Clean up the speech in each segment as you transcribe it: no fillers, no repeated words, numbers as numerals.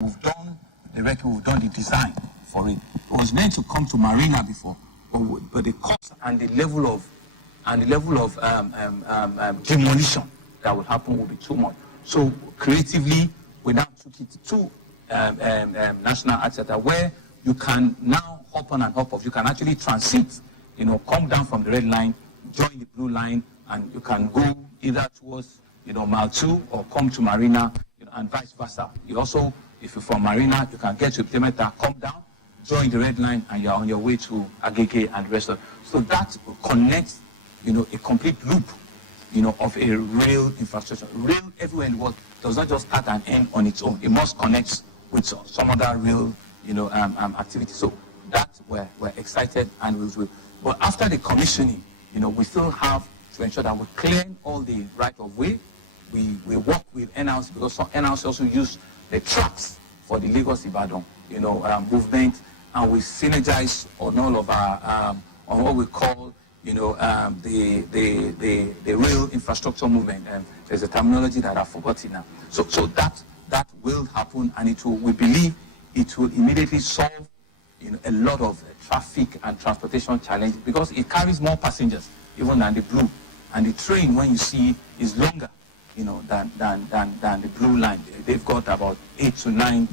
We've done the design for it. It was meant to come to Marina before, but the cost and the level of demolition that would happen will be too much. So creatively, we now took it to National Art Center, where you can now hop on and hop off. You can actually transit, come down from the red line, join the blue line, and you can go either towards, Mile 2 or come to Marina, and vice versa. You also, if you're from Marina, you can get to Implementa, come down, join the red line, and you're on your way to Agege and the rest of it. So that connects, a complete loop, of a rail infrastructure. Rail everywhere in the world does not just start and end on its own. It must connect with some other rail, activity. So that we're excited and we'll do it. But after the commissioning, we still have to ensure that we clear all the right of way. We work with NLC, because some NLC also use the tracks for the Lagos-Ibadan, movement, and we synergize on all of our, on what we call, the rail infrastructure movement. There's a terminology that I've forgotten now. So that will happen, and we believe it will immediately solve, a lot of traffic and transportation challenges, because it carries more passengers even than the blue, and the train, when you see, is longer, than the blue line. They've got about 8 to 9,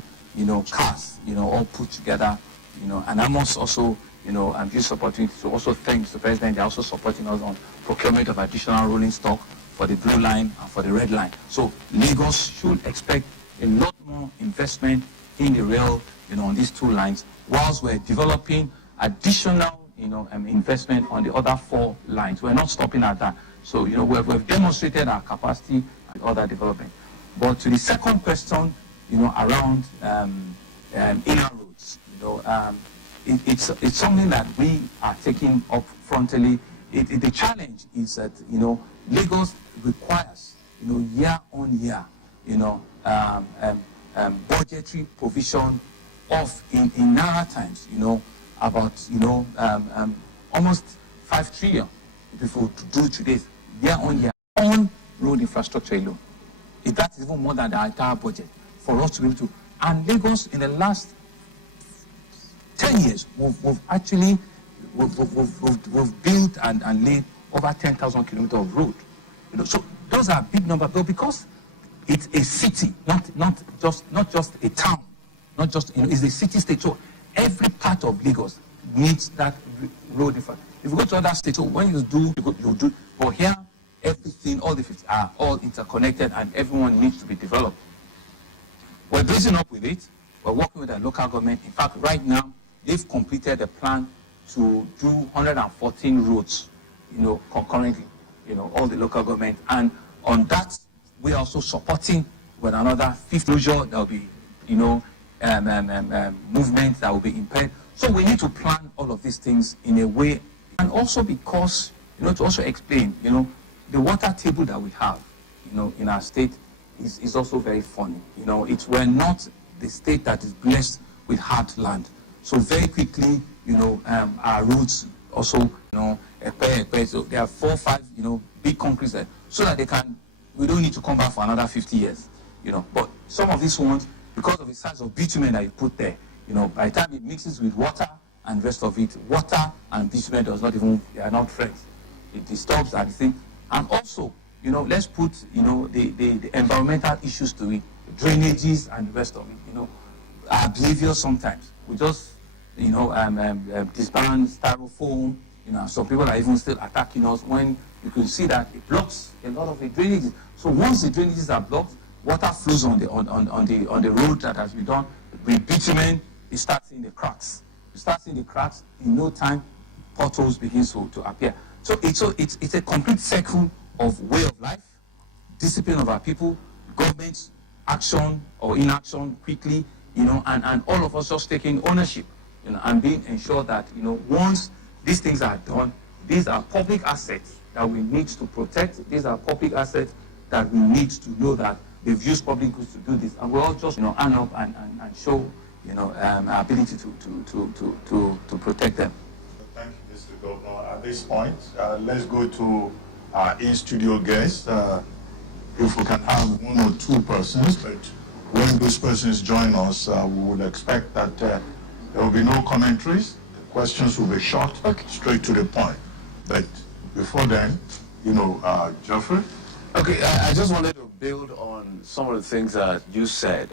cars, all put together, and I must also, use this opportunity to also thank the President. They're also supporting us on procurement of additional rolling stock for the blue line and for the red line. So Lagos should expect a lot more investment in the rail, on these 2 lines, whilst we're developing additional, investment on the other 4 lines. We're not stopping at that. So, we've demonstrated our capacity and other development. But to the second question, around inner roads, it's something that we are taking up frontally. The challenge is that, Lagos requires, year on year, budgetary provision of, in Naira times, about, almost 5 trillion, if we do today, year on year, on road infrastructure alone. That is even more than the entire budget for us to be able to. And Lagos, in the last 10 years, we've actually built and laid over 10,000 kilometers of road. So those are big numbers, but because it's a city, not just a town, not just, it's a city state. So every part of Lagos needs that road infrastructure. If you go to other states, so when you do, you do. But here, everything, all the 50 are all interconnected, and everyone needs to be developed. We're basing up with it. We're working with the local government. In fact, right now, they've completed a plan to do 114 roads, concurrently, all the local government. And on that, we're also supporting with another 50 closure. There'll be, movement that will be impaired. So we need to plan all of these things in a way, and also because, to also explain, the water table that we have, in our state is also very funny. We're not the state that is blessed with hard land. So very quickly, our roads also, so there are 4 or 5, big concretes there, so that we don't need to come back for another 50 years, But some of these ones, because of the size of bitumen that you put there, by the time it mixes with water and the rest of it, water and bitumen they are not friends. It disturbs everything. And also, let's put, the environmental issues to it, drainages and the rest of it, our behavior sometimes. We just, disband styrofoam, some people are even still attacking us when you can see that it blocks a lot of the drainages. So once the drainages are blocked, water flows on the road that has been done. With bitumen, it starts in the cracks. You start seeing the cracks, in no time, potholes begin to appear. So it's a complete circle of way of life, discipline of our people, government action or inaction quickly, and all of us just taking ownership, and being ensured that, once these things are done, these are public assets that we need to protect. These are public assets that we need to know that they've used public goods to do this, and we all just, hand up and show, our ability to protect them. Thank you, Mr. Governor. At this point, let's go to our in-studio guests. If we can have 1 or 2 persons, but when those persons join us, we would expect that there will be no commentaries. The questions will be short, straight to the point. But before then, Geoffrey? Okay, I just wanted to build on some of the things that you said.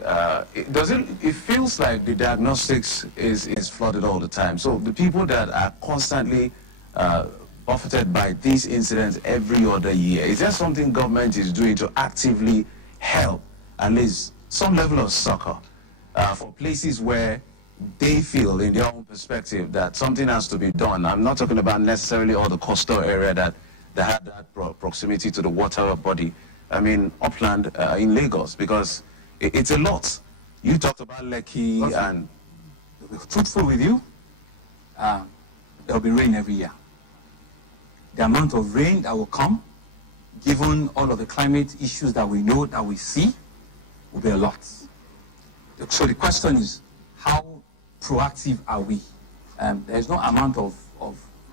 It feels like the diagnostics is flooded all the time. So the people that are constantly buffeted by these incidents every other year, is there something government is doing to actively help at least some level of succor for places where they feel in their own perspective that something has to be done? I'm not talking about necessarily all the coastal area that had that proximity to the water body. I mean, upland in Lagos, because it's a lot. You talked about Lekki and... Truthful with you, there'll be rain every year. The amount of rain that will come, given all of the climate issues that we know, that we see, will be a lot. So the question is, how proactive are we? There's no amount of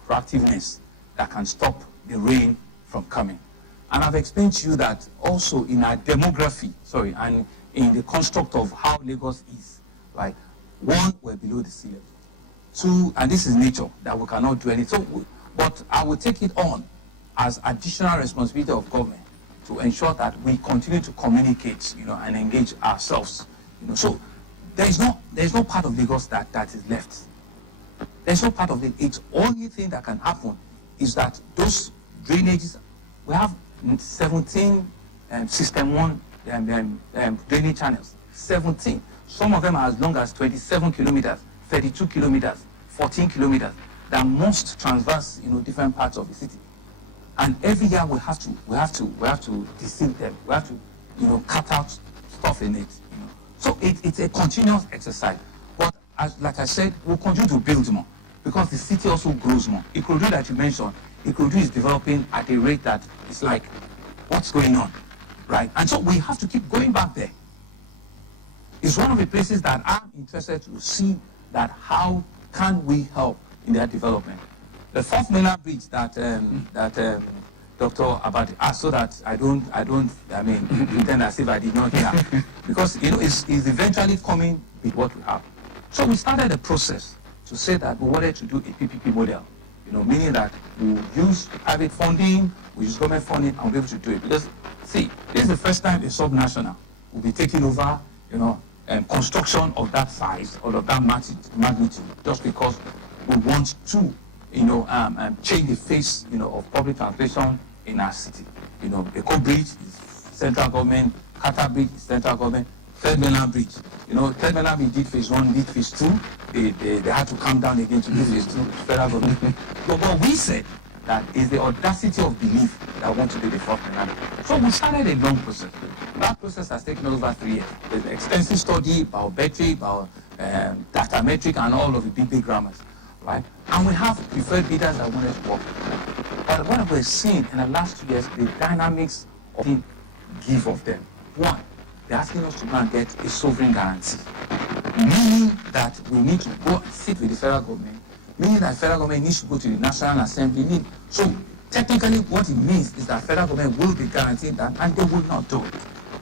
proactiveness that can stop the rain from coming. And I've explained to you that also in our demography, and in the construct of how Lagos is, right? One, we're below the sea level. Two, and this is nature, that we cannot do anything. So, but I will take it on as additional responsibility of government to ensure that we continue to communicate, and engage ourselves. So there's no part of Lagos that is left. There's no part of it. It's only thing that can happen is that those drainages, we have 17 system 1 drainage channels. 17. Some of them are as long as 27 kilometers, 32 kilometers, 14 kilometers that must traverse, different parts of the city. And every year we have to deseal them. We have to, cut out stuff in it. So it's a continuous exercise. But like I said, we'll continue to build more because the city also grows more. Ikorodu that you mentioned, Ikorodu is developing at a rate that is like, what's going on, right? And so we have to keep going back there. It's one of the places that I'm interested to see that how can we help in their development. The fourth mainland bridge that Dr. Abadi asked, so that I don't pretend as if I did not hear, because it's eventually coming with what we have. So we started a process to say that we wanted to do a PPP model, meaning that we use private funding, we use government funding, and we'll be able to do it. Because see, this is the first time a subnational will be taking over, construction of that size or of that magnitude, just because we want to, change the face, of public transportation in our city. Eko Bridge is central government, Kata Bridge is central government, Third Mainland Bridge. Third Mainland Bridge did phase 1, did phase 2. They had to come down again to do phase 2, federal government. But what we said that is the audacity of belief that we want to do the fourth mainland. So we started a long process. That process has taken over 3 years. There's an extensive study about battery, about data metric, and all of the big grammars, right? And we have preferred bidders that wanted to work. But what we're seeing in the last 2 years, the dynamics of the give of them. One, they're asking us to go and get a sovereign guarantee, meaning that we need to go and sit with the federal government, meaning that federal government needs to go to the National Assembly. So technically what it means is that federal government will be guaranteed that, and they will not do it.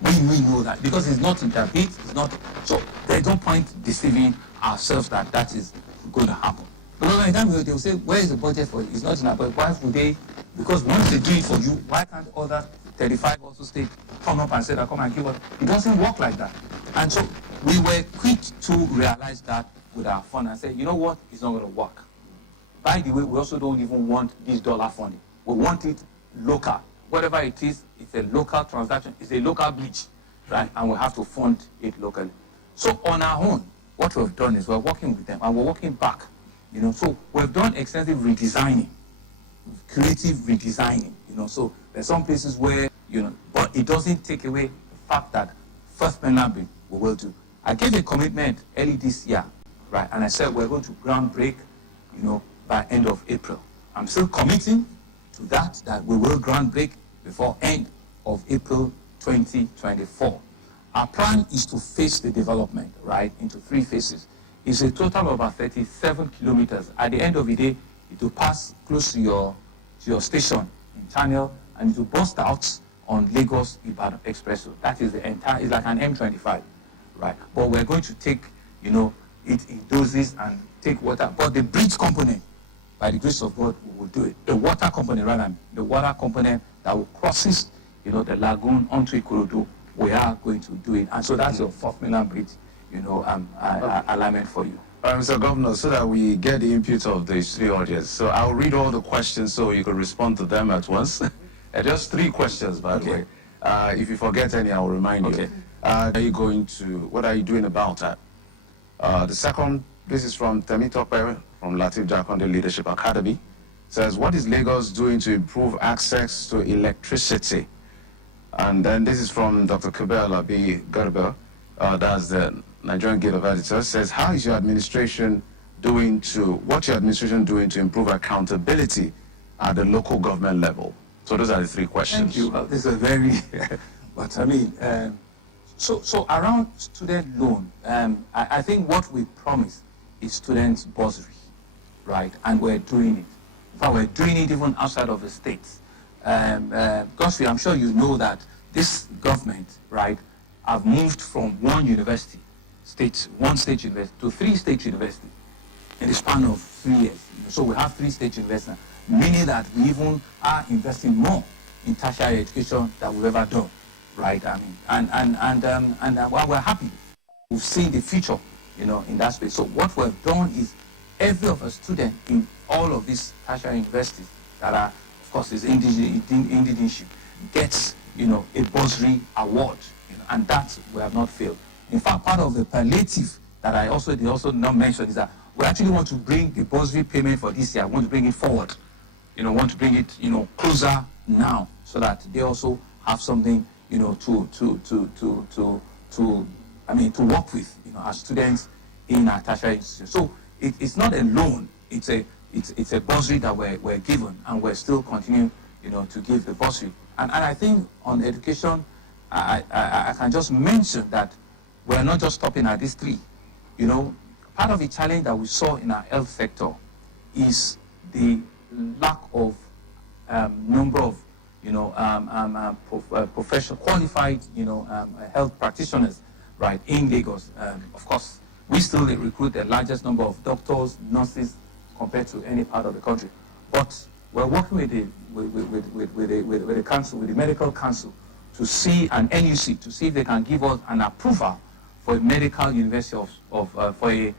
We know that because it's not interpreted, it's not. So there's no point deceiving ourselves that that is going to happen. Because by the time they'll say, where is the budget for it? It's not in our budget. Why would they? Because once they do it for you, why can't other 35 also states come up and say that come and give us? It doesn't work like that. And so we were quick to realize that with our fund and say, you know what, it's not going to work. By the way, we also don't even want this dollar funding. We want it local. Whatever it is, it's a local transaction. It's a local bleach, right? And we have to fund it locally. So on our own, what we've done is we're working with them and we're working back. So we've done extensive redesigning, creative redesigning. So there's some places where, but it doesn't take away the fact that first mainland bridge we will do. I gave a commitment early this year, right? And I said we're going to ground break, by end of April. I'm still committing to that we will ground break before end of April 2024. Our plan is to phase the development, right, into 3 phases. It's a total of about 37 kilometers. At the end of the day, it will pass close to your station in Channel, and it will burst out on Lagos-Ibadan Expressway. That is the entire, it's like an M25. right? But we're going to take, you know, it in doses and take water. But the bridge component, by the grace of God, we will do it. The water component, rather, the water component that will crosses, you know, the lagoon onto Ikorodu, we are going to do it. And so that's your 4th mainland bridge, you know, alignment for you. Mr. Governor, so that we get the input of the studio audience, so I'll read all the questions so you can respond to them at once. Just 3 questions, by the way. If you forget any, I'll remind you. What are you doing about that? The second, this is from Temitope from Latif Jakonde Leadership Academy. Says, what is Lagos doing to improve access to electricity? And then this is from Dr. Kabel B. Gerber, that's the Nigerian Guild of Editors, says, what's your administration doing to improve accountability at the local government level? So those are the 3 questions. Thank you. This is a very, but I mean, so around student loan, I think what we promised is students bursary, right? And we're doing it. In fact, we're doing it even outside of the states. Gosby, I'm sure you know that this government, right, have moved from one state university to 3 state universities in the span of 3 years. So we have 3 state universities, meaning that we even are investing more in tertiary education than we've ever done, right? I mean, and while we're happy, we've seen the future, you know, in that space. So what we've done is every of a student in all of these tertiary universities that are, of course, is indigenous, gets, you know, a bursary award, you know, and that we have not failed. In fact, part of the palliative that they also not mentioned is that we actually want to bring the bursary payment for this year. I want to bring it forward, you know, want to bring it, you know, closer now, so that they also have something, you know, to work with, you know, as students in our tertiary institutions. So it's not a loan; it's a bursary that we're given, and we're still continuing, you know, to give the bursary. And I think on education, I can just mention that we're not just stopping at these 3. You know, part of the challenge that we saw in our health sector is the lack of number of, you know, professional, qualified, you know, health practitioners, right, in Lagos. Of course, we still recruit the largest number of doctors, nurses, compared to any part of the country. But we're working with the council, with the medical council, to see, an NUC, to see if they can give us an approval for a medical university for a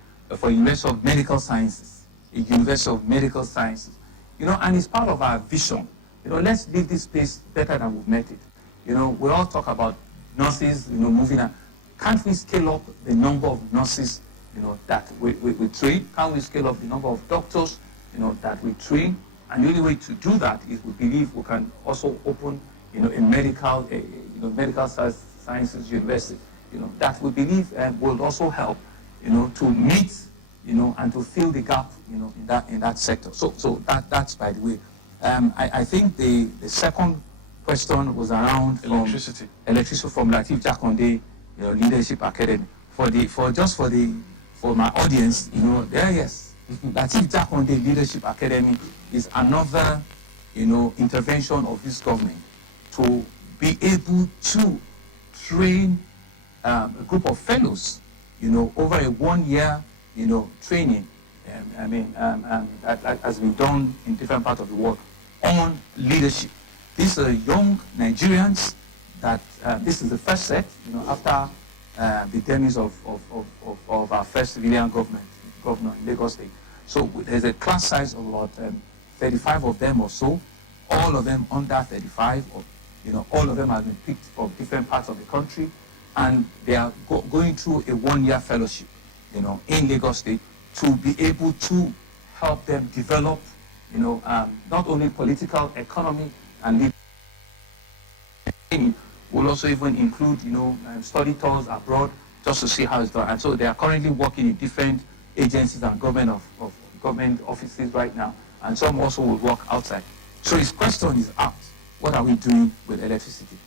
University of Medical Sciences, a University of Medical Sciences. You know, and it's part of our vision. You know, let's leave this place better than we've met it. You know, we all talk about nurses, you know, moving on. Can't we scale up the number of nurses, you know, that we train? Can't we scale up the number of doctors, you know, that we train? And the only way to do that is we believe we can also open, you know, a medical sciences university, you know, that we believe will also help, you know, to meet, you know, and to fill the gap, you know, in that sector. So that's by the way. I think the second question was around electricity from Latif Jakonde, you know, Leadership Academy. For my audience, you know, yes, Latif Jakonde Leadership Academy is another, you know, intervention of this government to be able to train a group of fellows, you know, over a 1-year, you know, training. That has been done in different parts of the world on leadership. These are young Nigerians that this is the first set, you know, after the demise of our first civilian governor in Lagos State. So there's a class size of about 35 of them or so, all of them under 35, or, you know, all of them have been picked from different parts of the country, and they are going through a 1-year fellowship, you know, in Lagos State, to be able to help them develop, you know, not only political economy and leadership, will also even include, you know, study tours abroad, just to see how it's done. And so they are currently working in different agencies and government offices right now, and some also will work outside. So his question is out: what are we doing with electricity?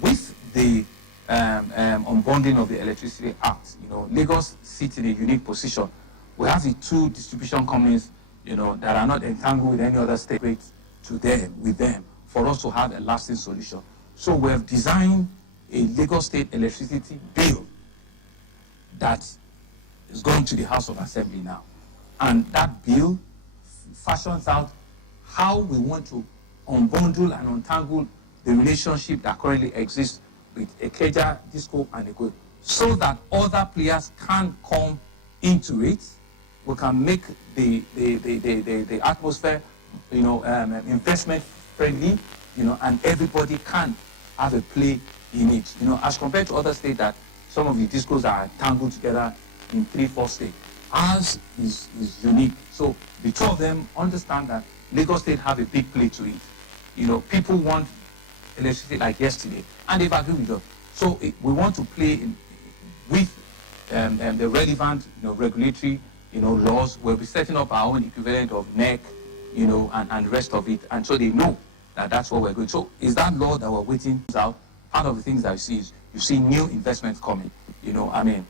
With the unbundling of the Electricity Act, you know, Lagos sits in a unique position. We have the 2 distribution companies, you know, that are not entangled with any other state with them, for us to have a lasting solution. So we have designed a Lagos State electricity bill, that is going to the House of Assembly now. And that bill fashions out how we want to unbundle and untangle the relationship that currently exists with Ikeja, Disco, and Eko, so that other players can come into it. We can make the atmosphere, investment friendly, and everybody can have a play in it. As compared to other states that some of the discos are tangled together in 3-4 states. Ours is unique. So the two of them understand that Lagos State have a big play to it. People want electricity like yesterday, and they've agreed with us. So we want to play with the relevant, regulatory, laws. We'll be setting up our own equivalent of NEC, and the rest of it, and so they know that that's what we're going. So is that law that we're waiting out? Part of the things that you see is you see new investments coming.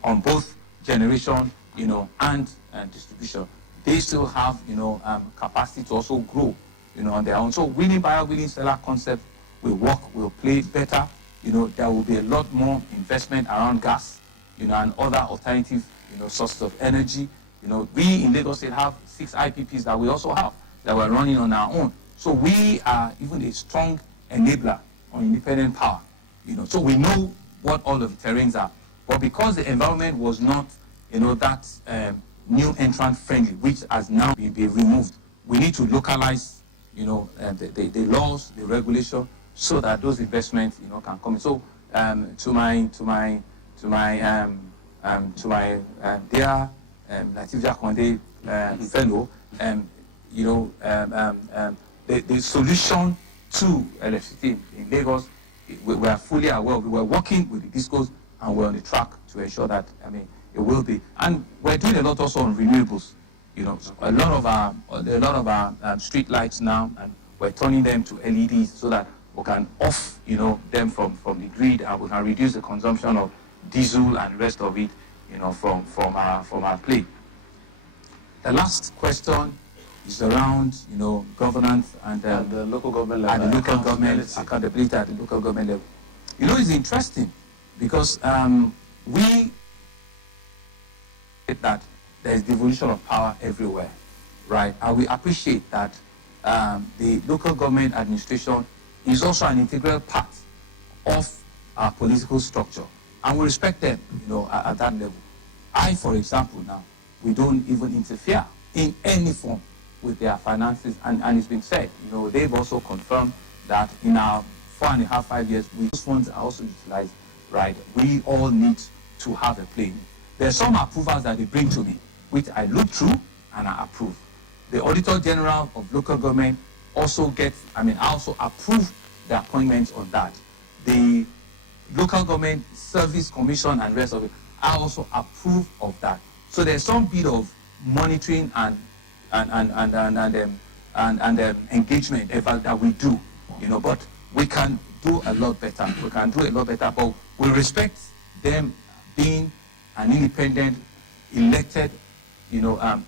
On both generation, and distribution. They still have, capacity to also grow, on their own. So winning buyer, winning seller concept will work, will play better. There will be a lot more investment around gas, and other alternative, sources of energy. We in Lagos State have 6 IPPs that we also have, that we're running on our own. So we are even a strong enabler on independent power. So we know what all of the terrains are. But because the environment was not, that new entrant friendly, which has now been removed, we need to localize, the laws, the regulation, so that those investments, can come in. So to my dear Latif Jakonde fellow, the solution to electricity in Lagos, we are fully aware of it. We're working with the discos, and we're on the track to ensure that, it will be. And we're doing a lot also on renewables. A lot of our street lights now, and we're turning them to LEDs so that we can off, them from the grid, and we can reduce the consumption of diesel and the rest of it, from our plate. The last question is around, governance and at the local government level. At the local government, accountability at the local government level. It's interesting because we that there is devolution of power everywhere, right? And we appreciate that the local government administration is also an integral part of our political structure, and we respect them, at that level. For example, now, we don't even interfere in any form with their finances, and it's been said, they've also confirmed that in our 4.5, 5 years, those funds are also utilized, right? We all need to have a play. There are some approvals that they bring to me, which I look through and I approve. The Auditor General of Local Government also I also approve the appointments on that. The Local Government Service Commission and rest of it, I also approve of that. So there's some bit of monitoring and engagement that we do, but we can do a lot better. But we respect them being an independent, elected,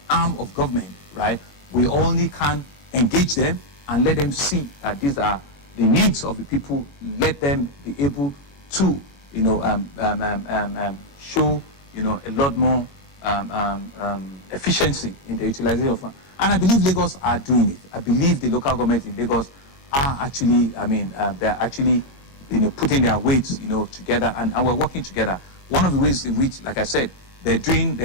arm of government, right? We only can engage them and let them see that these are the needs of the people. Let them be able to, show, a lot more efficiency in the utilization of funds. And I believe Lagos are doing it. I believe the local government in Lagos are actually, they're actually, putting their weights, together, and we're working together. One of the ways in which, like I said, they're training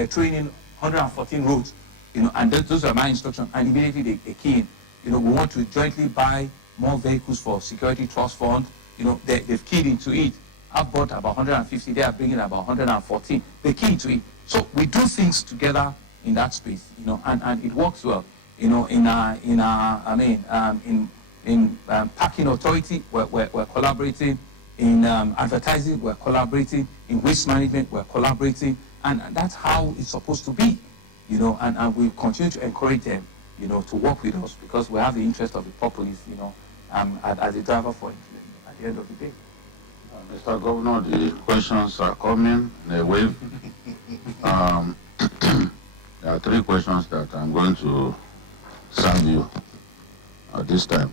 114 roads, and those are my instructions, and immediately they key in. We want to jointly buy more vehicles for Security Trust Fund. They've keyed into it. I've bought about 150, they are bringing about 114. They key into it. So we do things together in that space, and it works well. In parking authority, we're collaborating. In advertising, we're collaborating. In waste management, we're collaborating. And that's how it's supposed to be, and we continue to encourage them, to work with us, because we have the interest of the populace, as a driver for it at the end of the day. Mr. Governor, the questions are coming in a wave. There are 3 questions that I'm going to serve you at this time.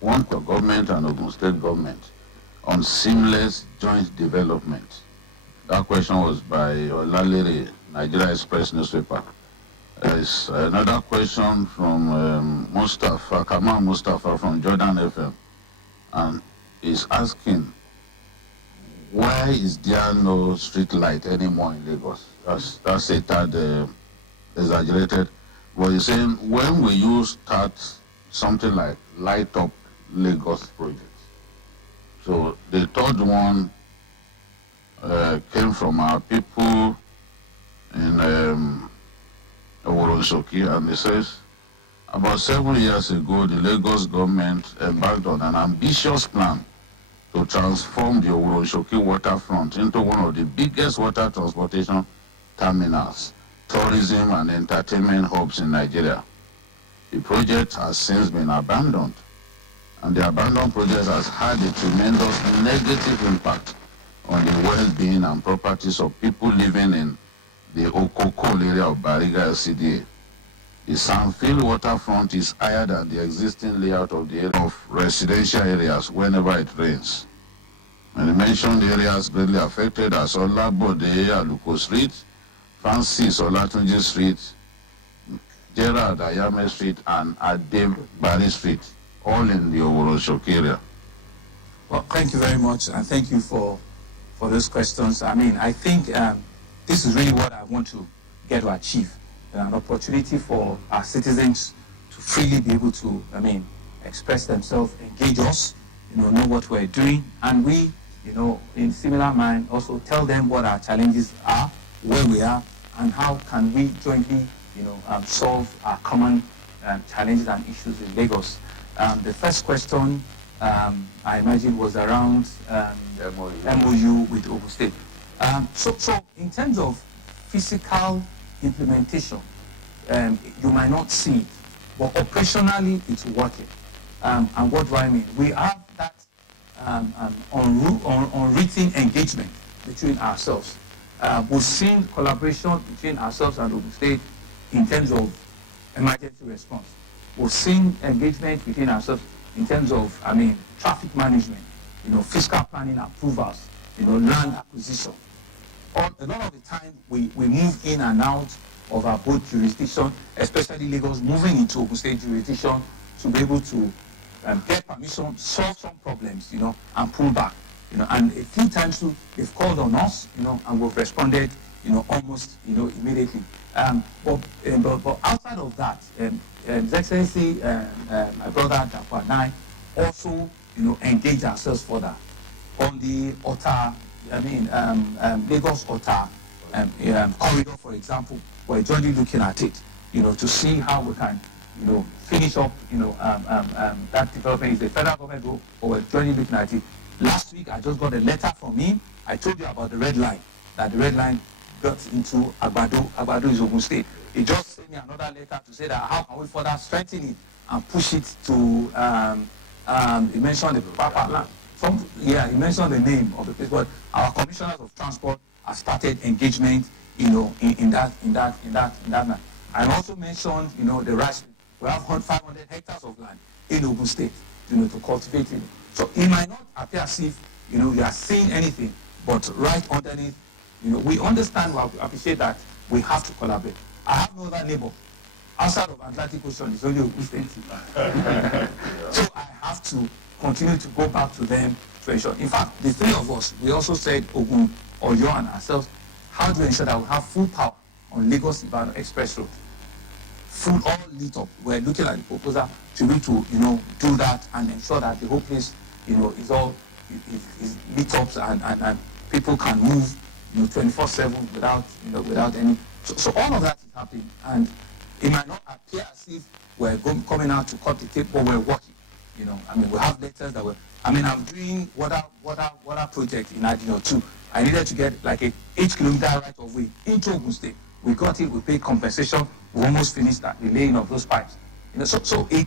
One for government and Ogun State government on seamless joint development That question was by Olalere, Nigeria Express newspaper. There's another question from Kamal Mustafa from Jordan FM. And he's asking, why is there no street light anymore in Lagos? That's a tad exaggerated. But he's saying, when will you start something like Light Up Lagos project? So the third one came from our people in Oworosoki, and it says, about 7 years ago, the Lagos government embarked on an ambitious plan to transform the Oworosoki waterfront into one of the biggest water transportation terminals, tourism and entertainment hubs in Nigeria. The project has since been abandoned, and the abandoned project has had a tremendous negative impact on the well-being and properties of people living in the Okoko area of Bariga LCDA. The Sanfield waterfront is higher than the existing layout of the area of residential areas whenever it rains. And the mentioned areas greatly affected are Olabode Aluko Street, Francis Olatunji Street, Gerard Ayame Street, and Adeb Bari Street, all in the Oworosoki area. Well, thank you very much, and thank you for those questions. I mean, I think this is really what I want to get to achieve, an opportunity for our citizens to freely be able to, express themselves, engage us, know what we're doing, and we, in similar mind, also tell them what our challenges are, where we are, and how can we jointly, solve our common challenges and issues in Lagos. The first question, I imagine, was around MOU with Ogun State. So in terms of physical implementation, you might not see it, but operationally it's working. And what do I mean? We have that unwritten engagement between ourselves. We've seen collaboration between ourselves and Ogun State in terms of emergency response. We've seen engagement between ourselves in terms of, traffic management, fiscal planning approvals, land acquisition. A lot of the time, we move in and out of our both jurisdiction, especially Lagos, moving into Ogun State jurisdiction to be able to get permission, solve some problems, and pull back. And a few times too, they've called on us, and we've responded, almost, immediately. But outside of that, His Excellency, my brother Dapo and I also, engage ourselves further on the Lagos-Ota corridor, for example. We're jointly looking at it, to see how we can, finish up, that development. Is the federal government role, but we're jointly looking at it. Last week, I just got a letter from him. I told you about the red line, that the red line got into Agbado. Agbado is Ogun State. He just sent me another letter to say that how can we further strengthen it and push it to, he mentioned the proper land. He mentioned the name of the place, but our commissioners of transport have started engagement, in that land. I also mentioned, the rice. We have 500 hectares of land in Ogun State, to cultivate it. So it might not appear as if, you are seeing anything, but right underneath, we understand, we appreciate that we have to collaborate. I have no other neighbor. Outside of Atlantic Ocean, it's only Ogun State. So I have to continue to go back to them to ensure. In fact, the three of us, we also said, Ogun, Oyo, and ourselves, how do we ensure that we have full power on Lagos-Ibadan Express Road? Full, all lit up. We're looking at the proposal to be to, do that and ensure that the whole place, is all is lit up and people can move, 24/7 without any. So all of that is happening, and it might not appear as if we're coming out to cut the tape, but we're working. We have letters that I'm doing water project in Adino too. I needed to get like a 8-kilometer right of way into Ogun State. We got it. We paid compensation. We almost finished that, the laying of those pipes. So we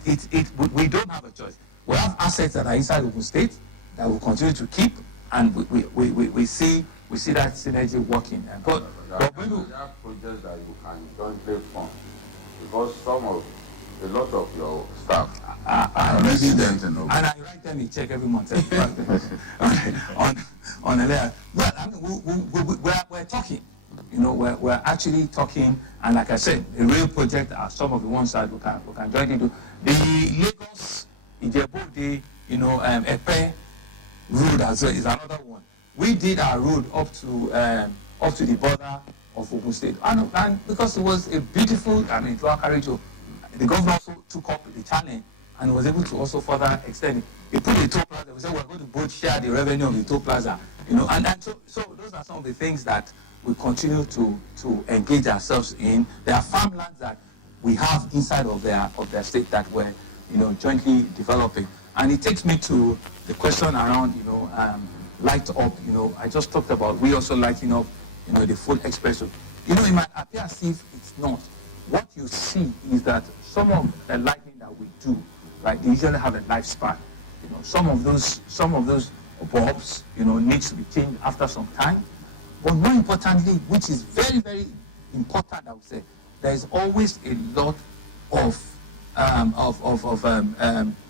don't have a choice. We have assets that are inside Ogun State that we'll continue to keep, and we see that synergy working. But when you have projects that you can jointly fund, because a lot of your staff are residents, and I write them a check every month. on a layer. Well, I mean, we're talking. We're actually talking, and like I said, the real project are some of the ones that we can jointly do. The Lagos, Ijebu, Epe road as well is another one. We did our road up to the border of Ogun State, and because it was a beautiful, dual carriage, the governor also took up the challenge and was able to also further extend it. He put the toll plaza. We said we're going to both share the revenue of the toll plaza, and so those are some of the things that we continue to engage ourselves in. There are farmlands that we have inside of their state that we're jointly developing. And it takes me to the question around light up. I just talked about we also lighting up the full expressway. It might appear as if it's not. What you see is that some of the lighting that we do, right, they usually have a lifespan. Some of those bulbs needs to be changed after some time. But more importantly, which is very, very important, I would say, there is always a lot of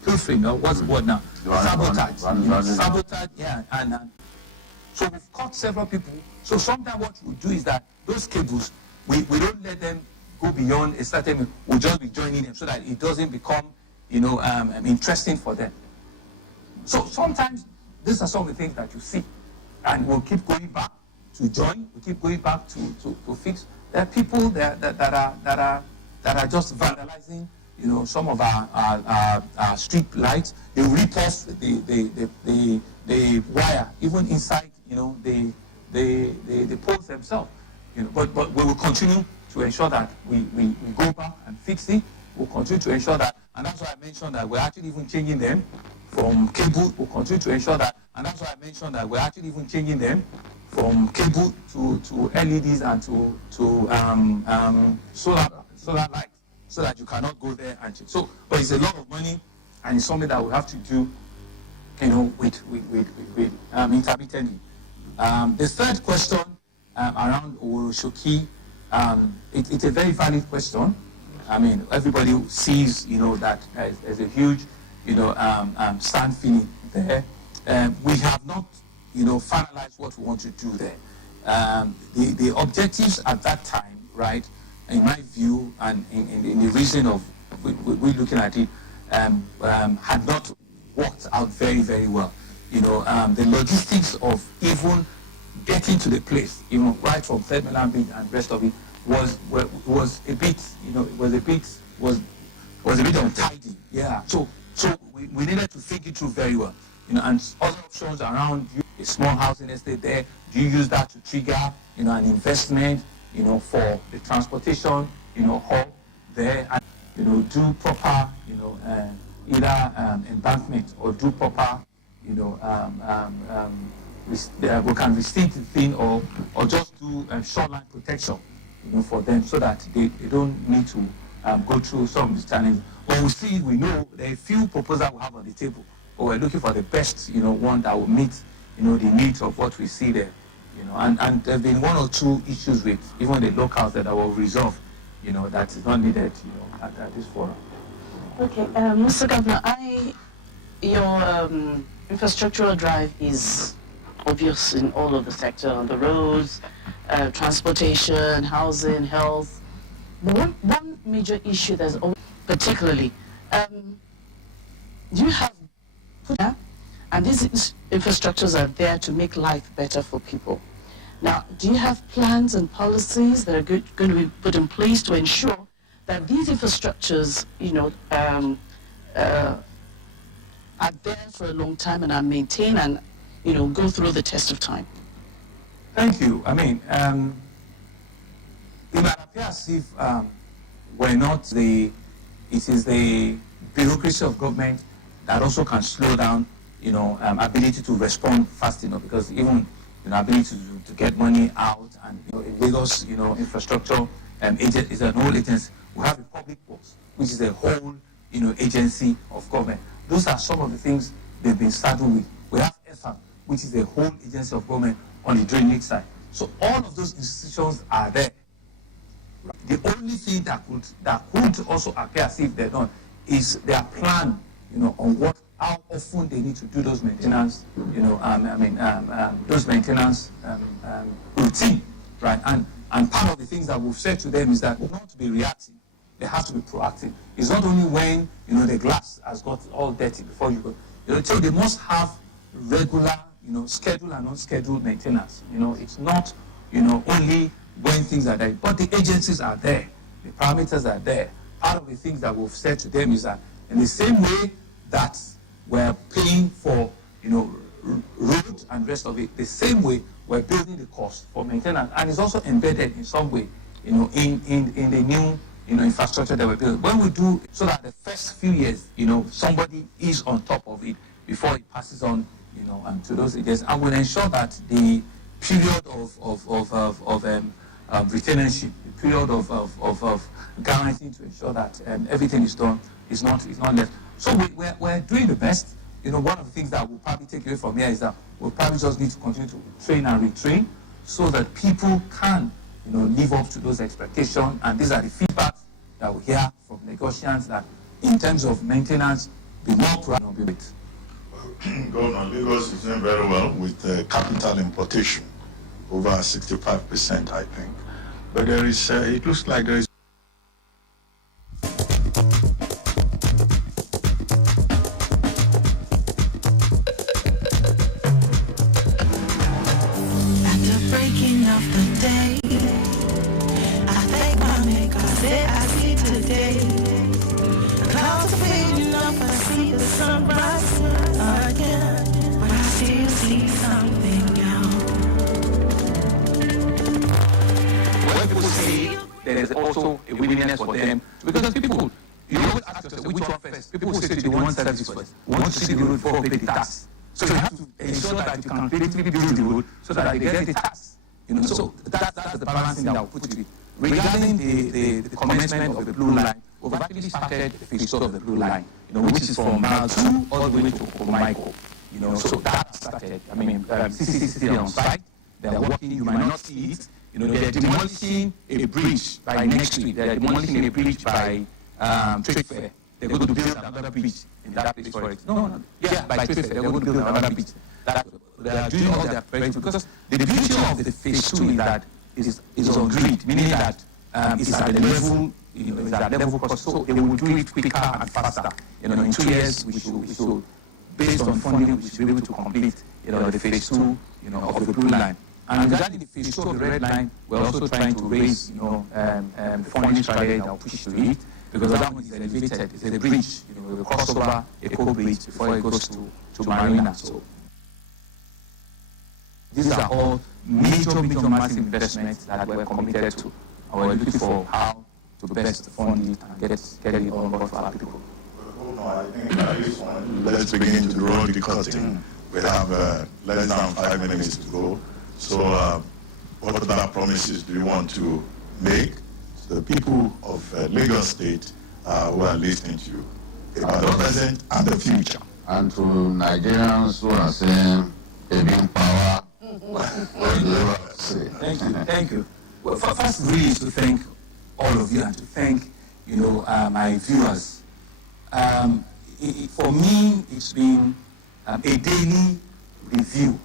pilfering, or what's the word now? Sabotage, yeah. And so we've caught several people. So sometimes what we do is that those cables, we don't let them go beyond a certain, we'll just be joining them so that it doesn't become, interesting for them. So sometimes these are some of the things that you see, and we'll keep going back to join, we keep going back to fix. There are people that are just vandalizing, some of our street lights. They rip off the wire, even inside, the poles themselves. But we will continue to ensure that we go back and fix it. We'll continue to ensure that, and that's why I mentioned that we're actually even changing them from cable. We'll continue to ensure that, and that's why I mentioned that we're actually even changing them from cable to LEDs and to solar lights, so that you cannot go there and change. So, but it's a lot of money, and it's something that we have to do, with intermittently. The third question around Oroshoki, it's a very valid question. Everybody sees, that there's a huge, stand feeling there. We have not, finalized what we want to do there. The objectives at that time, right, in my view, and in the reason of we looking at it, had not worked out very, very well. The logistics of even getting to the place, right from Third Mainland Bridge and rest of it, was a bit, was a bit untidy. Yeah. So we needed to think it through very well. And other options around a small housing estate there. Do you use that to trigger, an investment, for the transportation, hub there, and do proper, either embankment or do proper, we can restrict the thing or just do shoreline protection, for them, so that they don't need to go through some of the challenges. But we know there are a few proposals we have on the table, but we're looking for the best, one that will meet, the needs of what we see there. And there have been one or two issues with even the locals that will resolve, that is not needed, at this forum. Okay, Mr. Governor, your infrastructural drive is obvious in all of the sector, on the roads, transportation, housing, health. But one major issue that's always, particularly, you have put up, and these infrastructures are there to make life better for people. Now, do you have plans and policies that are going to be put in place to ensure that these infrastructures, are there for a long time and are maintained and, go through the test of time? Thank you. It might appear as if we're not it is the bureaucracy of government that also can slow down, ability to respond fast, because even, ability to get money out, and, in Lagos, infrastructure agent is an whole agency. We have a public works, which is a whole, agency of government. Those are some of the things they've been saddled with. We have EFA, which is a whole agency of government on the drainage side. So all of those institutions are there. The only thing that could also appear as if they're not is their plan, on what how often they need to do those maintenance, those maintenance routine, right? And part of the things that we've said to them is that not to be reactive, they have to be proactive. It's not only when, the glass has got all dirty before you go. So they must have regular, scheduled and unscheduled maintenance. It's not, only when things are there, but the agencies are there, the parameters are there. Part of the things that we've said to them is that in the same way that we're paying for, road and rest of it, the same way we're building the cost for maintenance, and it's also embedded in some way, in the new, infrastructure that we're building. When we do, so that the first few years, somebody is on top of it before it passes on, to those agencies, and we'll ensure that the period of retainership, the period of guaranteeing to ensure that everything is done is not left. So we're doing the best. One of the things that we'll probably take away from here is that we'll probably just need to continue to train and retrain so that people can, live up to those expectations. And these are the feedbacks that we hear from negotiants, that in terms of maintenance, be more proactive with it. Governor, Lagos is doing very well with capital importation, over 65%, I think. But there is, it looks like there is there's also a willingness for them, because people, you always ask yourself which one first. People will say to you, want service first, want to see the road before pay the tax. So you have to ensure that you can creatively build the road so that they get the tax. So that's the balancing that we'll put to it. Regarding the commencement of the blue line, we've actually started phase 2 of the blue line, which is from mile 2 all the way to Omaiko. So that started. CCC on site, they're working, you might not see it. They're demolishing a bridge by next week. They're demolishing a bridge by Trade Fair. They're going to build another bridge in that place for it. By Trade Fair. They're going to build another bridge. They are doing all their preparation, because the beauty of the phase 2 is that it's on grid, meaning that it's at the level, it's at level cost. So they will do it quicker and faster. In 2 years, we should, based on funding, we should be able to complete, the phase 2, of the blue line. And regarding the phase 2 of the red line, we're also trying to raise, the funding strategy that will push to it, because that one is elevated. It's a bridge, a crossover, a co-bridge before it goes to Marina. So these are all major massive investments that we're committed to. And we're looking for how to best fund it and get it on board for our people. I think at this point, let's begin to draw the curtain. We have less than 5 minutes to go. So what other promises do you want to make to the people of Lagos State who are listening to you about the present and the future? And to Nigerians who are saying, having power, what do you have to say? Thank you. Well, first really is to thank all of you and to thank, my viewers. For me, it's been a daily review,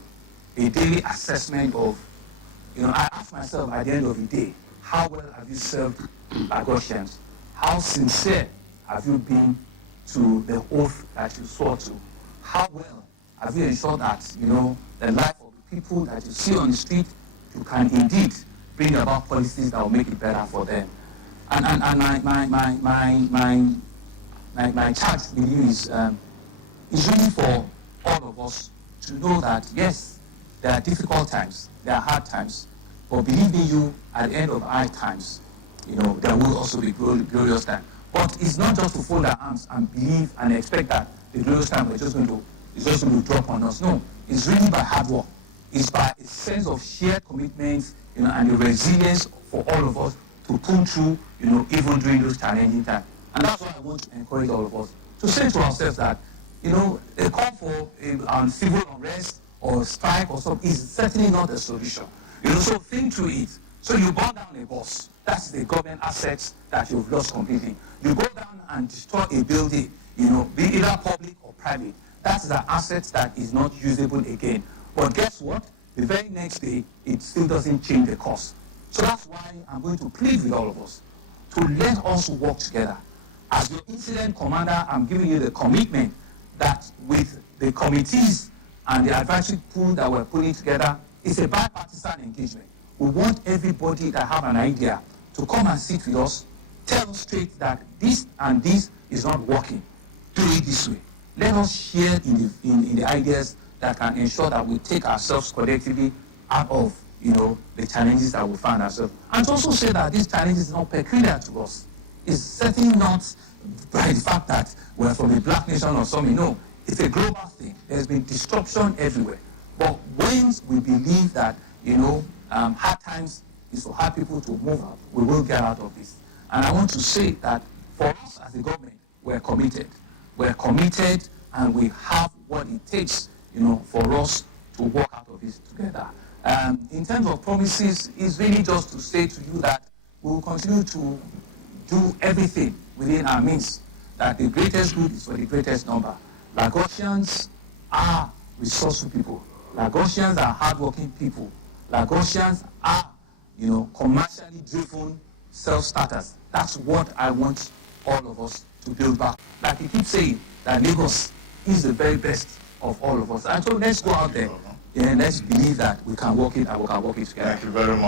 a daily assessment of, I ask myself at the end of the day, how well have you served Lagosians? How sincere have you been to the oath that you swore to? How well have you ensured that, the life of the people that you see on the street, you can indeed bring about policies that will make it better for them? And my charge with you is really for all of us to know that, yes, there are difficult times, there are hard times, but believe me, you, at the end of hard times, there will also be glorious time. But it's not just to fold our arms and believe and expect that the glorious time is just going to drop on us. No, it's really by hard work. It's by a sense of shared commitment, and the resilience for all of us to pull through, even during those challenging times. And that's what I want to encourage all of us to say to ourselves that, a call for civil unrest or strike or something is certainly not a solution. So think through it. So you burn down a bus, that's the government assets that you've lost completely. You go down and destroy a building, be either public or private, That is an asset that is not usable again. But guess what? The very next day, it still doesn't change the cost. So that's why I'm going to plead with all of us to let us work together. As your incident commander, I'm giving you the commitment that with the committees and the advisory pool that we're putting together, it's a bipartisan engagement. We want everybody that have an idea to come and sit with us, tell us straight that this and this is not working. Do it this way. Let us share in the ideas that can ensure that we take ourselves collectively out of, the challenges that we find ourselves. And to also say that these challenges are not peculiar to us. It's certainly not by the fact that we're from a black nation or something. No, it's a global thing. There's been disruption everywhere. But when we believe that, hard times is for hard people to move out, we will get out of this. And I want to say that for us as a government, we're committed. We're committed and we have what it takes, for us to work out of this together. In terms of promises, it's really just to say to you that we will continue to do everything within our means, that the greatest good is for the greatest number. Lagosians are resourceful people. Lagosians are hardworking people. Lagosians are, commercially driven self-starters. That's what I want all of us to build back. Like you keep saying, that Lagos is the very best of all of us. And so let's go out there and let's believe that we can work it and we can work it together. Thank you very much.